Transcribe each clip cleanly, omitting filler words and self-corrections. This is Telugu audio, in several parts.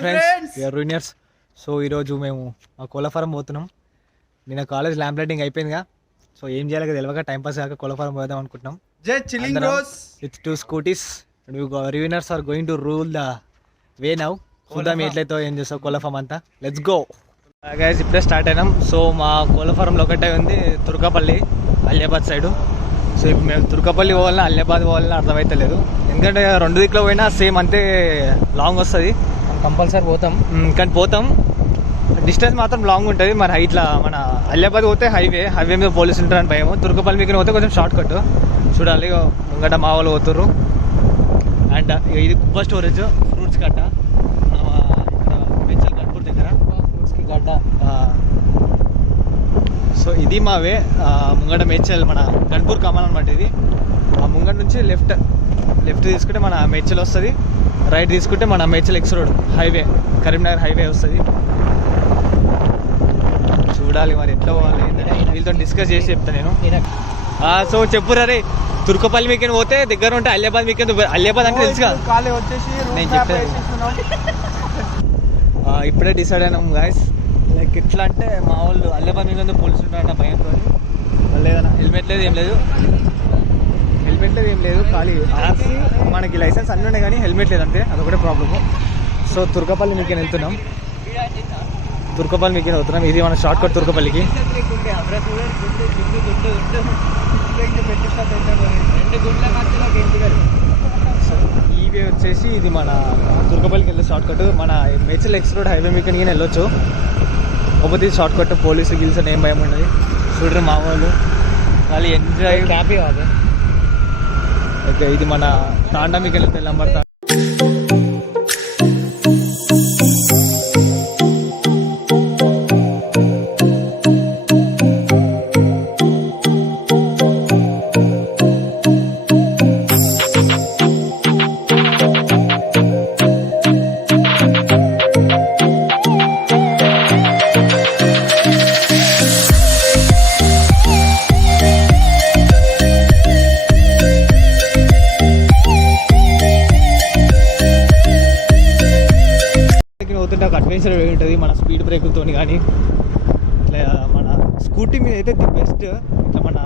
Friends we are రూనియర్స్. సో ఈరోజు మేము మా కోళ్ళ ఫారం పోతున్నాం. నిన్న కాలేజ్ ల్యాంప్ లైటింగ్ అయిపోయిందిగా, సో ఏం చేయాలి తెలియక టైంపాస్ కాక కోళ్ళ ఫారం పోదాం అనుకుంటున్నాం. With 2 scooties. రూనియర్స్ are going to rule the way now. చూద్దాం ఎట్లయితే ఏం చేస్తాం కోళ్ళ ఫారం అంతా. Let's go guys. ఇప్పుడే స్టార్ట్ అయినాం. సో మా కోళ్ళ ఫారంలో ఒకటే ఉంది తుర్కపల్లి, అలియాబాద్ సైడు. సో ఇప్పుడు మేము తుర్కపల్లి పోవాలన్నా అలియాబాద్ పోవాలన్నా అర్థమవుతలేదు, ఎందుకంటే 2 దిక్కులో పోయినా సేమ్ అంతే లాంగ్ వస్తుంది. కంపల్సరీ పోతాం, కానీ పోతాం, డిస్టెన్స్ మాత్రం లాంగ్ ఉంటుంది. మరి ఇట్లా మన అలియాబాద్ పోతే హైవే మీద పోలీసులు ఉంటారని భయము. తుర్కపల్లి మీకు పోతే కొంచెం షార్ట్ కట్ చూడాలి. ముంగట మా వాళ్ళు పోతుర్రు. అండ్ ఇది కుప్ప స్టోరేజ్, ఫ్రూట్స్ గడ్డ, ఇక్కడ గడ్పూర్ దగ్గర ఫ్రూట్స్కి గడ్డ. సో ఇది మావే ముంగట మేడ్చల్, మన గన్పూర్ కమాన్ అనమాట ఇది. ఆ ముంగట నుంచి లెఫ్ట్ తీసుకుంటే మన మేడ్చల్ వస్తుంది, రైట్ తీసుకుంటే మన Medchal X road highway, Karimnagar highway వస్తుంది. చూడాలి మరి ఎట్లా పోవాలి ఏంటంటే వీళ్ళతో డిస్కస్ చేసి చెప్తాను నేను. సో చెప్పురా రే, తుర్కపల్లి మీకు పోతే దగ్గర ఉంటే అలియాబాద్ మీకు, అలియాబాద్ అంటే తెలుసుగా నేను చెప్పాను. ఇప్పుడే డిసైడ్ అయినాం గాయస్. లైక్ ఎట్లా అంటే మా వాళ్ళు అలియాబాద్ మీద పోలీసులు ఉంటారంట భయంతో. లేదన్నా హెల్మెట్ లేదు ఏం లేదు ఖాళీ ఆర్సీ మనకి లైసెన్స్ అన్నీ ఉన్నాయి కానీ హెల్మెట్ లేదంటే అదొకటే ప్రాబ్లము. సో తుర్కపల్లి మీకు వెళ్తున్నాం, ఇది మన షార్ట్ కట్ తుర్కపల్లికి. ఈవే వచ్చేసి ఇది మన తుర్కపల్లికి వెళ్ళే షార్ట్ కట్. మన మేడ్చల్ ఎక్స్ రోడ్ హైవే మీకు వెళ్ళొచ్చు, ఒకటి షార్ట్ కట్. పోలీసు గిల్స్ ఏం భయం ఉండదు. చూడరు మా వాళ్ళు వాళ్ళు ఎంజాయ్ హ్యాపీ కాదు. ఓకే, ఇది మన తాండా మీకు వెళ్తే నంబర్ అడ్వెంచర్ ఉంటుంది మన స్పీడ్ బ్రేకులతో. కానీ ఇట్లా మన స్కూటీ మీద అయితే ది బెస్ట్. ఇట్లా మన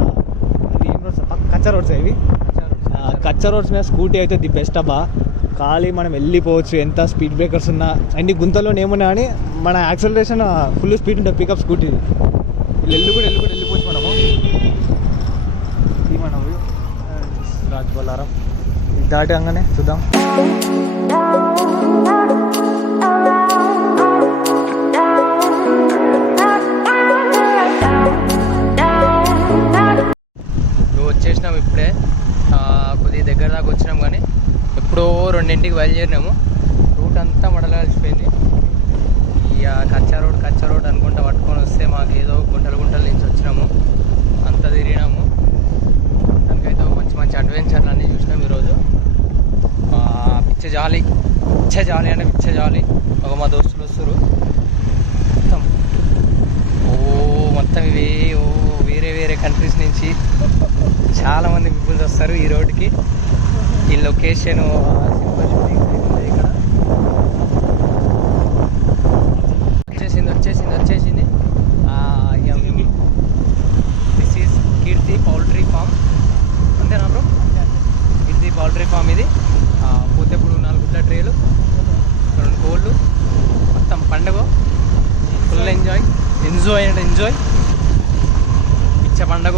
అది ఏం రోడ్స్ కచ్చా రోడ్స్, ఇవి కచ్చా రోడ్స్ మీద స్కూటీ అయితే ది బెస్ట్ అబ్బా. ఖాళీ మనం వెళ్ళిపోవచ్చు, ఎంత స్పీడ్ బ్రేకర్స్ ఉన్నా, అన్ని గుంతల్లో ఏమున్నా కానీ మన యాక్సలరేషన్ ఫుల్ స్పీడ్ ఉంటుంది పికప్ స్కూటీ. వెళ్ళిపోవచ్చు మనము. ఇది మన రాజబల్లారం దాటంగానే చూద్దాం. వచ్చేసినాము ఇప్పుడే, కొద్దిగా దగ్గర దాకా వచ్చినాం. కానీ ఎప్పుడో 2ంటికి బయలుదేరినాము. రూట్ అంతా మడలాల్సిపోయింది. ఇక కచ్చా రోడ్ అనుకుంటా పట్టుకొని వస్తే మాకు ఏదో గుంటల నుంచి వచ్చినాము, అంతా తిరిగినాము. దానికైతే మంచి అడ్వెంచర్లు అన్నీ చూసినాం ఈరోజు. పిచ్చ జాలి ఒక మా దోస్తులు వస్తారు. మొత్తం ఇవి వేరే కంట్రీస్ నుంచి చాలామంది పీపుల్స్ వస్తారు ఈ రోడ్డుకి. ఈ లొకేషన్ సినిమా షూటింగ్ ఇక్కడ వచ్చేసింది. This is Keerthi poultry farm, అంతేనా బ్రో? కీర్తి పౌల్ట్రీ ఫామ్ ఇది. పూతెప్పుడు 4 గుడ్ల ట్రేలు, 2 కోళ్ళు, మొత్తం పండుగ ఫుల్ ఎంజాయ్ పిచ్చ పండుగ.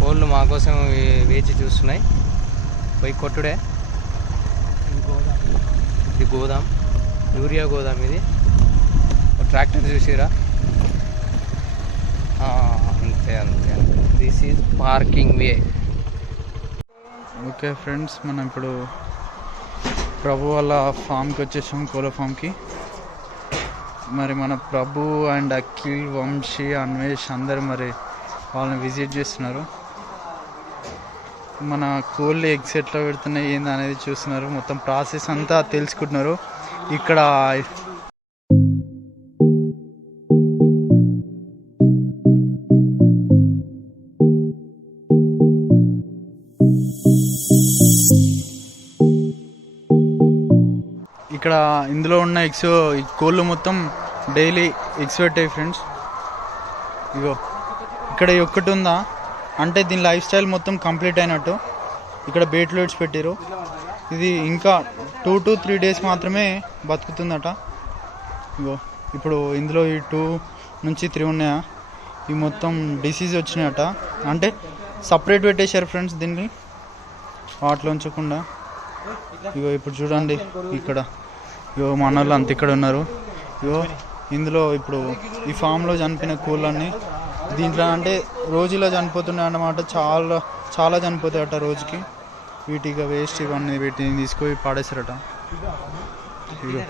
కోళ్ళు మా కోసం వేచి చూస్తున్నాయి. పోయి కొట్టుడే. ఇది గోదాం, యూరియా గోదాం. ఇది ట్రాక్టర్ చూసిరా? అంతే. This is parking way. Okay friends, మనం ఇప్పుడు ప్రభు వాళ్ళ ఫామ్కి వచ్చేసాం, కోళ్ళ ఫామ్కి. మరి మన ప్రభు అండ్ అఖిల్, వంశీ, అన్వేష్ అందరూ మరి వాళ్ళని విజిట్ చేస్తున్నారు. మన కోళ్ళు ఎగ్స్ ఎట్లా పెడుతున్నాయి ఏంది అనేది చూస్తున్నారు. మొత్తం ప్రాసెస్ అంతా తెలుసుకుంటున్నారు ఇక్కడ. ఇక్కడ ఇందులో ఉన్న ఎగ్స్, ఈ కోళ్ళు మొత్తం డైలీ ఎగ్స్ పెట్టాయి ఫ్రెండ్స్. ఇగో ఇక్కడ ఈ ఒక్కటి ఉందా అంటే దీని లైఫ్ స్టైల్ మొత్తం కంప్లీట్ అయినట్టు. ఇక్కడ బేట్లు ఇడ్స్ పెట్టారు. ఇది ఇంకా 2 to 3 days మాత్రమే బతుకుతుందట. ఇగో ఇప్పుడు ఇందులో ఈ 2 నుంచి 3 ఉన్నాయా, ఇవి మొత్తం డిసీజ్ వచ్చినాయట. అంటే సపరేట్ పెట్టేశారు ఫ్రెండ్స్ దీన్ని వాటిలో ఉంచకుండా. ఇగో ఇప్పుడు చూడండి ఇక్కడ ఇగో మన వాళ్ళు అంత ఇక్కడ ఉన్నారు. ఇగో ఇందులో ఇప్పుడు ఈ ఫామ్లో చనిపోయిన కోళ్ళన్నీ దీంట్లో అంటే రోజులో చనిపోతున్నాయి అన్నమాట. చాలా చాలా చనిపోతాయట రోజుకి. వీటిగా వేస్ట్ ఇవన్నీ వీటిని తీసుకొని పాడేశారట. ఇగో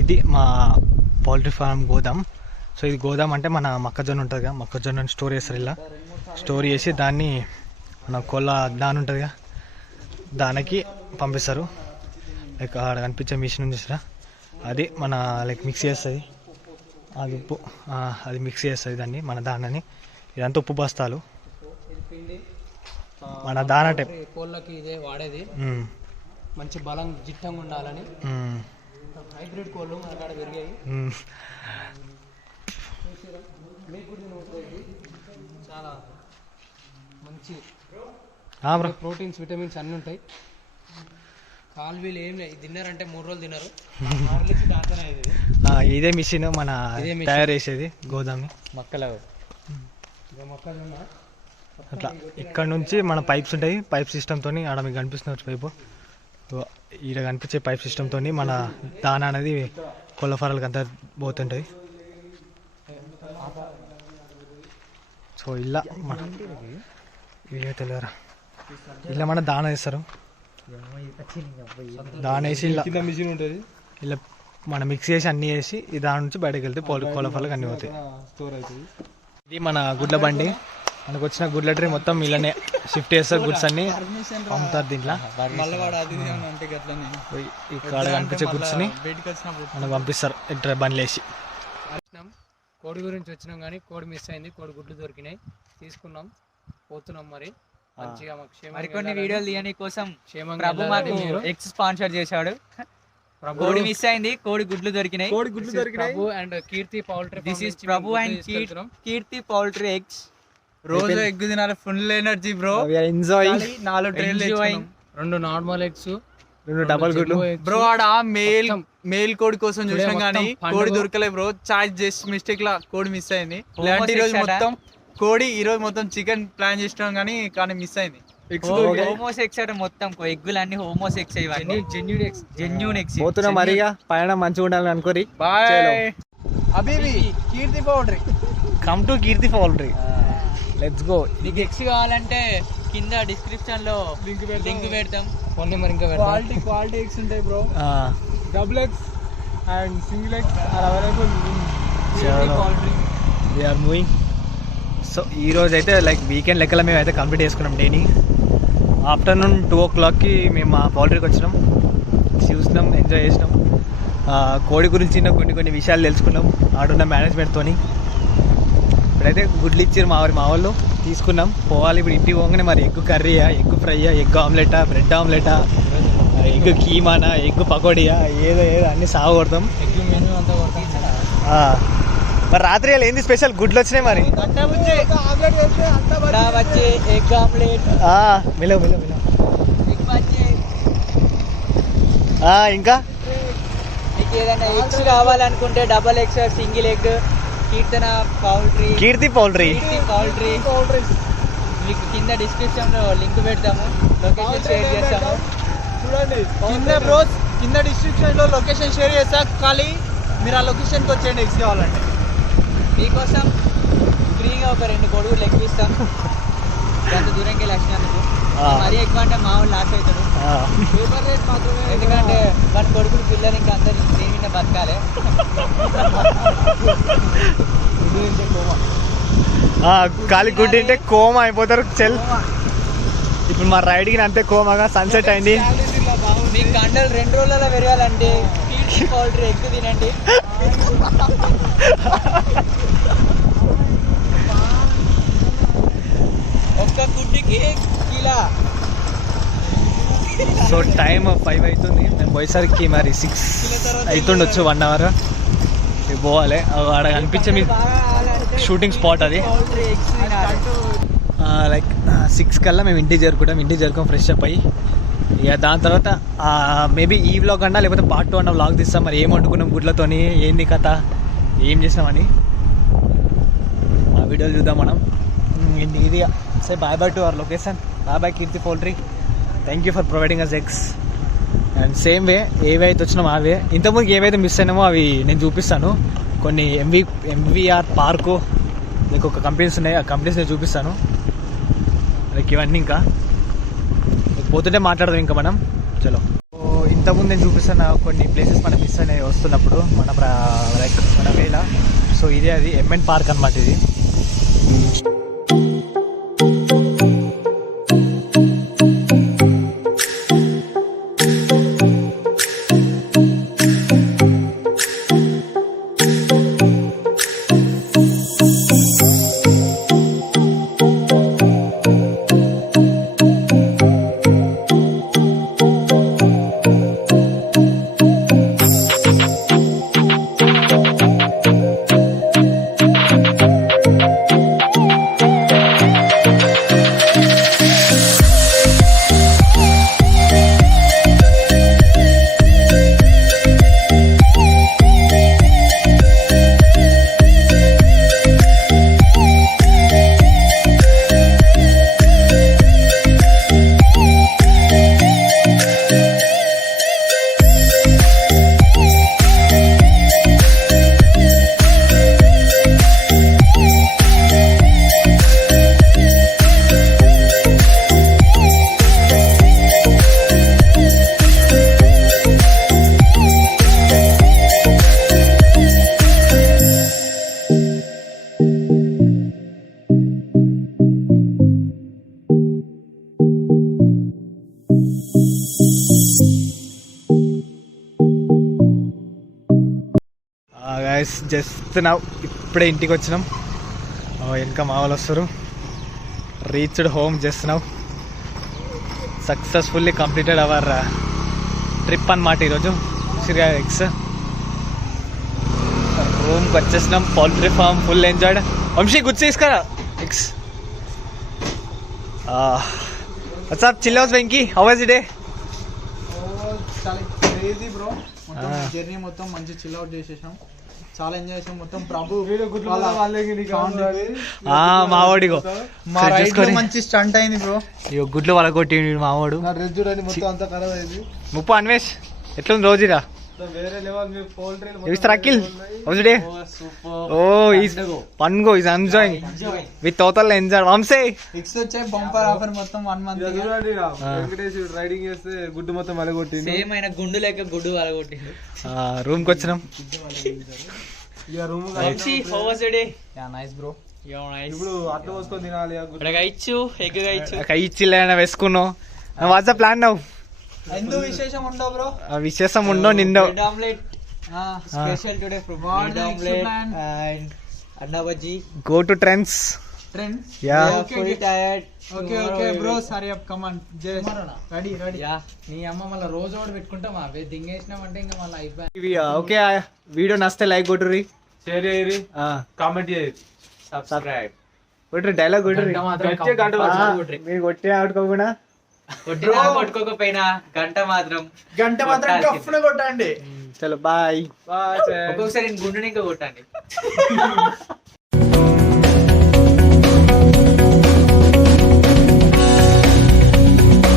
ఇది మా పౌల్ట్రీ ఫార్మ్ గోదాం. సో ఇది గోదాం అంటే మన మొక్కజొన్న ఉంటుంది కదా, మొక్కజొన్నని స్టోర్ చేస్తారు. ఇలా స్టోర్ చేసి దాన్ని మన కోళ్ళ దాని ఉంటుందిగా దానికి పంపిస్తారు. లైక్ అక్కడ కనిపించే మిషన్ ఉంది చూసారా, అది మన లైక్ మిక్స్ చేస్తుంది. అది ఉప్పు, అది మిక్స్ చేస్తుంది దాన్ని మన దాన్నని. ఇదంతా ఉప్పు బస్తాలు మన దాన టైప్. కోళ్ళకి ఇదే వాడేది, మంచి బలం జిట్టంగా ఉండాలని. హైబ్రిడ్ కోళ్ళు మన కాడ పెరిగాయి. చాలా మంచి ప్రోటీన్స్, విటమిన్స్ అన్నీ ఉంటాయి. కాల్వీలు ఏం లేదు, తిన్నారంటే 3 రోజులు తిన్నారు. ఇదే మిషన్ మన తయారు చేసేది గోదాంని మొక్కలు. అట్లా ఇక్కడ నుంచి మన పైప్స్ ఉంటాయి. పైప్ సిస్టమ్తో ఆడ మీకు కనిపిస్తున్న పైపు, ఈడ కనిపించే పైప్ సిస్టమ్తో మన దాన అనేది కోళ్ళ ఫారాలకు అంతా పోతుంటుంది. సో ఇలా మన వీడియో తెలియరా, ఇలా మన దాన వేస్తారు. దాన వేసి ఇలా మిషన్ ఉంటుంది, ఇలా మనం మిక్స్ చేసి అన్నీ వేసి ఈ దాని నుంచి బయటకు వెళ్తే కోళ్ళ ఫారాలకు అన్నీ పోతాయి. స్టోర్ అవుతుంది. ఇది మన గుడ్ల బండి. మనకు వచ్చిన గుడ్ల ట్రీ మొత్తం ఇలానే షిఫ్ట్ చేస్తారు. గుడ్స్ అన్ని పంపుతారు దీంట్లో. ఇక్కడ కనిపించే గుడ్స్ ని మనకు పంపిస్తారు ఇట్లా బండ్లు వేసి. కోడి గురించి వచ్చినాం కానీ కోడి మిస్ అయింది. కోడి గుడ్లు దొరికినాయి, తీసుకున్నాం, పోతున్నాం. మరి మంచిగా మరికొన్ని వీడియోలు తీయని కోసం ప్రభు మాకు ఎక్స్ స్పాన్సర్ చేశాడు. కోడి మిస్ అయింది, కోడి గుడ్లు దొరికినాయి. Prabhu and Keerthi poultry. This is Prabhu and Keerthi poultry eggs. రోజు ఎగ్ తినాలి, ఫుల్ ఎనర్జీ బ్రో. 4 ట్రేలు తెచ్చుకున్నాం. 2 నార్మల్ ఎగ్స్, 2 డబల్ గుడ్లు బ్రో. ఆడ మేల్ కోడి కోసం చూసాం కానీ కోడి దొరకలే బ్రో. చార్జ్ జస్ట్ మిస్టేక్ లా కోడి మిస్ అయింది. ఈ రోజు మొత్తం కోడి, ఈ రోజు మొత్తం చికెన్ ప్లాన్ చేసినాం కానీ మిస్ అయింది. హోమోసెక్స్ అంటే మొత్తం ఎగ్గులన్నీ హోమోసెక్స్ ఇవన్నీ జెన్యూన్ ఎగ్స్. పోతున్నా మరిగా పైన మంచిగా ఉండాలని అనుకోరి. బాయ్ అబీబీ Keerthi poultry. Come to Keerthi poultry, let's go. నీకు ఎగ్స్ కావాలంటే కింద డిస్క్రిప్షన్ లో లింక్ పెడతాం. ఫోన్ నెంబర్ ఇంకా క్వాలిటీ ఎగ్స్ ఉంటాయి bro. Double eggs and single eggs are available in Keerthi poultry. We are moving. So ఈరోజు అయితే లైక్ వీకెండ్ లెక్కల మేము అయితే కంప్లీట్ చేసుకున్నాం డేని. ఆఫ్టర్నూన్ 2 o'clockకి మేము మా పౌల్ట్రీకి వచ్చినాం, చూసినాం, ఎంజాయ్ చేసినాం. కోడి గురించి కొన్ని విషయాలు తెలుసుకున్నాం ఆడున్న మేనేజ్మెంట్తో. ఇప్పుడైతే గుడ్లు ఇచ్చారు మా వాళ్ళు, తీసుకున్నాం, పోవాలి. ఇప్పుడు ఇంటికి పోగానే మరి ఎగ్ కర్రీయా, ఎగ్ ఫ్రైయా, ఎగ్ ఆమ్లెటా, బ్రెడ్ ఆమ్లెటా, ఎగ్ కీమానా, ఎగ్ పకోడియా, ఏదో అన్నీ సాగు కొడతాం. మరి రాత్రి ఏంది స్పెషల్? గుడ్లు వచ్చినాయి మరి. ఎగ్ ఆమ్లెట్, మిలవ్ ఇంకా మీకు ఏదైనా ఎగ్స్ కావాలనుకుంటే డబల్ ఎగ్స్, సింగిల్ ఎగ్, కీర్తి పౌల్ట్రీ మీకు కింద డిస్క్రిప్షన్ లో లింక్ పెడతాము, లొకేషన్ షేర్ చేస్తాము. చూడండి కింద డిస్క్రిప్షన్ లో లొకేషన్ షేర్ చేస్తా, ఖాళీ మీరు ఆ లొకేషన్కి వచ్చేయండి. ఎగ్స్ కావాలంటే మీకోసం ఫ్రీగా ఒక 2 కొడుగులు ఎక్కిస్తాం. ఎంత దూరంకి వెళ్ళి వచ్చినందుకు మరీ ఎక్కువ అంటే మా వాళ్ళు లాస్ అవుతాడు. పేపర్ రేట్ మాత్రమే, ఎందుకంటే 1 కొడుకులు పిల్లలు ఇంకా అందరు దీని మీద బతకాలి. ఖాళీ గుడ్డి అంటే కోమా అయిపోతారు. చెల్ ఇప్పుడు మా రైడ్కి అంతే కోమగా సన్సెట్ అయింది. మీ కండలు 2 రోజులలో పెరగాలంటే పౌల్ట్రీ ఎక్కువ తినండి. ఒక్క గుడ్డికి కిలా. సో టైం 5 అవుతుంది. మేము పోయేసరికి మరి 6 అవుతుండొచ్చు. 1 అవర్ పోవాలి. ఆడ కనిపించే మీ షూటింగ్ స్పాట్ అది. లైక్ 6 కల్లా మేము ఇంటికి చేరుకొని ఫ్రెష్ అప్ అయ్యి ఇక దాని తర్వాత మేబీ ఈ వ్లాగ్ అన్నా లేకపోతే పార్ట్ 2 అన్న వ్లాగ్ తీస్తాం. మరి ఏం వండుకున్నాం గుడ్లతోని, ఏంది కథ, ఏం చేసామని ఆ వీడియోలు చూద్దాం మనం. ఇది say bye bye to our location. Bye Keerthi poultry. Thank you for providing us eggs. And same way ఏవైతే వచ్చినామో అవే. ఇంతకుముందుకు ఏవైతే మిస్ అయినామో అవి నేను చూపిస్తాను. కొన్ని ఎంవీఆర్ పార్కు మీకు ఒక కంపెనీస్ ఉన్నాయి. ఆ కంపెనీస్ నేను చూపిస్తాను. లైక్ ఇవన్నీ ఇంకా పోతుంటే మాట్లాడదాం ఇంకా మనం. చలో, ఇంతకుముందు నేను చూపిస్తాను కొన్ని ప్లేసెస్ మనం మిస్ అయినాయి వస్తున్నప్పుడు లైక్ మన వేళ. సో ఇదే అది ఎంఎన్ పార్క్ అనమాట. ఇది గైస్ జస్ట్ నౌ ఇప్పుడే ఇంటికి వచ్చినాం. ఇంకా మా వాళ్ళు వస్తారు. Reached home just now. Successfully completed our trip అన్నమాట ఈరోజు. సిరియా ఎగ్స్ రూమ్కి వచ్చేసినాం. Poultry farm full enjoyed. Vamshi గుర్తు తీసుకురా eggs. WhatsApp chill house Venky, how was day? Crazy bro. మొత్తం జర్నీ మొత్తం మంచి చిల్ అవుట్ చేసేసాం. చాలా ఎంజాయ్ చేసాం. మొత్తం ప్రభు మావాడిగో మా రైడ్ లో మంచి స్టంట్ అయింది బ్రో. ఇగో గుడ్లు వలగొట్టి మావాడు. మొత్తం అంతా ఖరాబ్ అయింది. ముప్పు అన్వేష్ ఎట్లుంది రోజురా? వేరే level. Me poultry Mr. Akhil, how's the day? Oh, he's Pango, he's enjoying. With total enjoy. Vamse. X వచ్చాయి బంపర్ ఆఫర్ మొత్తం 1 మంత్. వెంకటేష్ రైడింగ్ చేస్తే గుడ్డు మొత్తం వలగొట్టింది. సేమ్ అయిన గుండు లేక గుడ్డు వలగొట్టిండు. రూమ్ కి వచ్చినాం. ఇక రూమ్ వచ్చి how was your day? Yeah nice bro. Yeah nice. ఇప్పుడు అట్లా పోసుకొని తినాలి. ఎగ్ గైచ్చు కైచ్చిలేనా వేసుకున్నాం. What's the plan now? ఎందు విశేషం ఉండవు బ్రో. విశేషం ఉండో నిండో. Bread omelette special today from bread omelette and anda bajji. Go to trends. Yeah. Fully tired. Okay bros, hurry up, come on. Just ready. Yeah నీ అమ్మ మళ్ళీ రోజు ఒకటి పెట్టుకుంటామా? దింగేసినామంటే ఇంకా మళ్ళీ అయిపోయి. ఓకే వీడియో నచ్చితే లైక్ కొట్టుర్రి, షేర్ చేయరి, కామెంట్ చేయరి, సబ్స్క్రైబ్ కొట్టుర్రి. డైలాగ్ కొట్టుర్రి. మీరు కొట్టే ఆడుకోకుండా కొట్టుకోకపోయినా గంట మాత్రం గఫ్న కొట్టండి. చలో బాయ్. ఒక్కొక్కసారి గుండుని ఇంకా కొట్టండి.